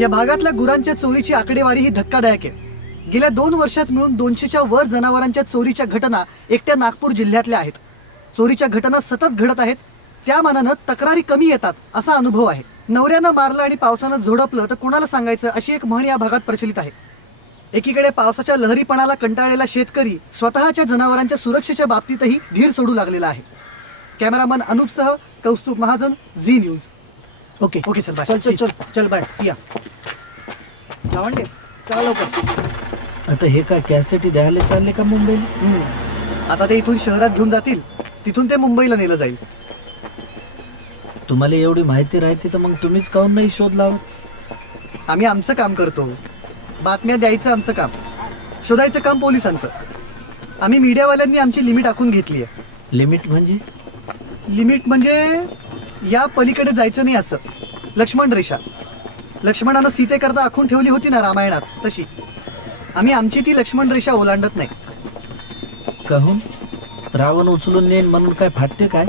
या भागातल्या गुरांच्या चोरीची आकडेवारी ही धक्कादायक आहे। गेल्या 2 वर्षात मिळून 200च्या वर जनावरांच्या चोरीच्या घटना एकट्या नागपूर जिल्ह्यातल्या आहेत। चोरीच्या घटना सतत घडत आहेत, त्या मानानं तक्रारी कमी येतात असा अनुभव आहे। नवऱ्यानं मारलं आणि पावसानं झोडपलं तर कोणाला सांगायचं अशी एक म्हण या भागात प्रचलित आहे। एकीकडे पावसाच्या लहरीपणाला कंटाळलेला शेतकरी स्वतःच्या जनावरांच्या सुरक्षेच्या बाबतीतही धीर सोडू लागलेला आहे। कॅमेरामन अनूपसह Kaustubh Mahajan, Zee news. Okay sir, bye. चल बाय, सिया गावंडे चला लवकर। आता हे काय कॅसेटी द्यायला चालले का मुंबईला? आता ते इथून शहरात घेऊन जातील, तिथून ते मुंबईला नेलं जाईल। तुम्हाला एवढी माहिती राहते तर मग तुम्हीच काहून नाही शोध लावत? आम्ही आमचं काम करतो, बातम्या द्यायचं आमचं काम, शोधायचं काम पोलिसांचं। आम्ही मीडियावाल्यांनी आमची लिमिट आखून घेतली आहे। लिमिट म्हणजे? लिमिट म्हणजे या पलीकडे जायचं नाही असं। लक्ष्मण रेषा लक्ष्मणानं सीतेकरता आखून ठेवली होती ना रामायणात, तशी आम्ही आमची ती लक्ष्मण रेषा ओलांडत नाही। काहून? रावण उचलून नेन म्हणून काय फाटते काय?